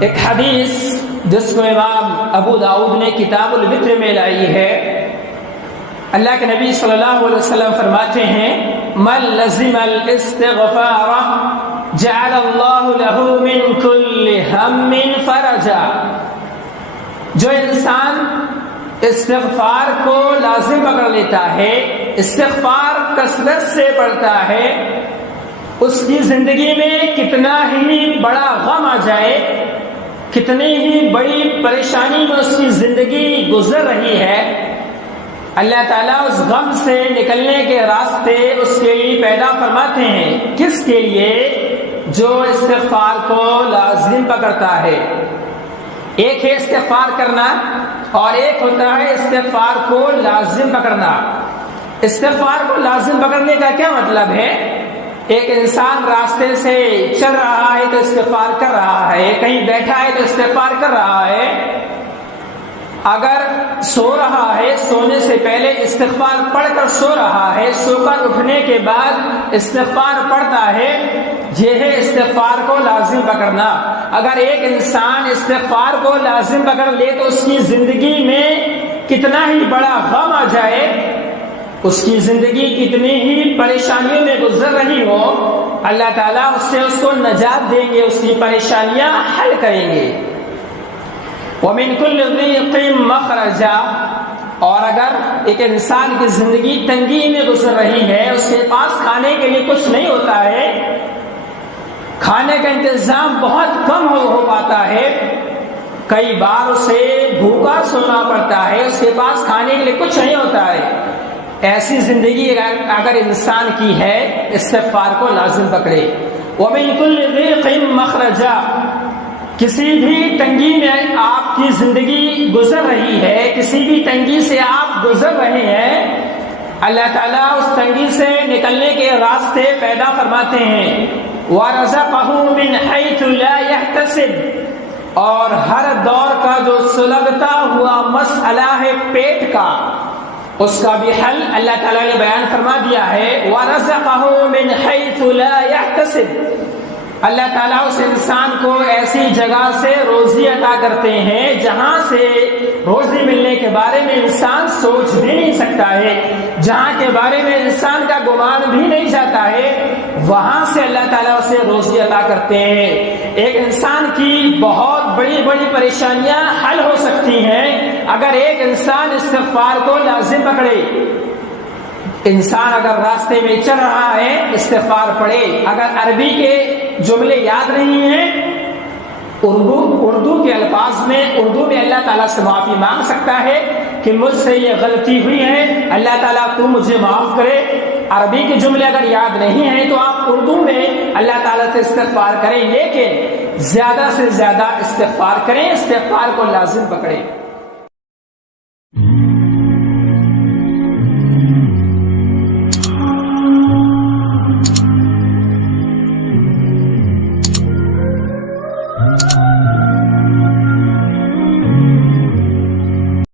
ایک حدیث جس کو امام ابو داؤد نے کتاب الوتر میں لائی ہے، اللہ کے نبی صلی اللہ علیہ وسلم فرماتے ہیں من لزم الاستغفار جعل اللہ له من کل ہم فرجا، جو انسان استغفار کو لازم پکڑ لیتا ہے، استغفار کثرت سے پڑھتا ہے، اس کی زندگی میں کتنا ہی بڑا غم آ جائے، کتنی ہی بڑی پریشانی میں اس کی زندگی گزر رہی ہے، اللہ تعالیٰ اس غم سے نکلنے کے راستے اس کے لیے پیدا فرماتے ہیں۔ کس کے لیے؟ جو استغفار کو لازم پکڑتا ہے۔ ایک ہے استغفار کرنا اور ایک ہوتا ہے استغفار کو لازم پکڑنا۔ استغفار کو لازم پکڑنے کا کیا مطلب ہے؟ ایک انسان راستے سے چل رہا ہے تو استغفار کر رہا ہے، کہیں بیٹھا ہے تو استغفار کر رہا ہے، اگر سو رہا ہے سونے سے پہلے استغفار پڑھ کر سو رہا ہے، سو کر اٹھنے کے بعد استغفار پڑھتا ہے، یہ ہے استغفار کو لازم پکڑنا۔ اگر ایک انسان استغفار کو لازم پکڑ لے تو اس کی زندگی میں کتنا ہی بڑا غم آ جائے، اس کی زندگی کتنی ہی پریشانیوں میں گزر رہی ہو، اللہ تعالیٰ اس سے اس کو نجات دیں گے، اس کی پریشانیاں حل کریں گے۔ وَمِن كُلِّ ضِيقٍ مَخْرَجًا، اور اگر ایک انسان کی زندگی تنگی میں گزر رہی ہے، اس کے پاس کھانے کے لیے کچھ نہیں ہوتا ہے، کھانے کا انتظام بہت کم ہو پاتا ہے، کئی بار اسے بھوکا سونا پڑتا ہے، اس کے پاس کھانے کے لیے کچھ نہیں ہوتا ہے، ایسی زندگی اگر انسان کی ہے، استغفار کو لازم پکڑے۔ وَمِن كُلِّ ضِيقٍ مَخْرَجًا، کسی بھی تنگی میں آپ کی زندگی گزر رہی ہے، کسی بھی تنگی سے آپ گزر رہے ہیں، اللہ تعالیٰ اس تنگی سے نکلنے کے راستے پیدا فرماتے ہیں۔ وَرَزَقَهُ مِنْ حَيْثُ لَا يَحْتَسِبُ، اور ہر دور کا جو سلگتا ہوا مسئلہ ہے پیٹ کا، اس کا بھی حل اللہ تعالیٰ نے بیان فرما دیا ہے۔ وَرَزَقَهُ مِنْ حَيْثُ لَا يَحْتَسِبُ، اللہ تعالیٰ اس انسان کو ایسی جگہ سے روزی عطا کرتے ہیں جہاں سے روزی ملنے کے بارے میں انسان سوچ بھی نہیں سکتا ہے، جہاں کے بارے میں انسان کا گمان بھی نہیں جاتا ہے، وہاں سے اللہ تعالیٰ اسے روزی عطا کرتے ہیں۔ ایک انسان کی بہت بڑی بڑی پریشانیاں حل ہو سکتی ہیں اگر ایک انسان استغفار کو لازم پکڑے۔ انسان اگر راستے میں چل رہا ہے استغفار پڑھے، اگر عربی کے جملے یاد نہیں ہیں، اردو کے الفاظ میں اردو میں اللہ تعالیٰ سے معافی مانگ سکتا ہے کہ مجھ سے یہ غلطی ہوئی ہے، اللہ تعالیٰ تو مجھے معاف کرے۔ عربی کے جملے اگر یاد نہیں ہیں تو آپ اردو میں اللہ تعالیٰ سے استغفار کریں، لیکن زیادہ سے زیادہ استغفار کریں، استغفار کو لازم پکڑیں۔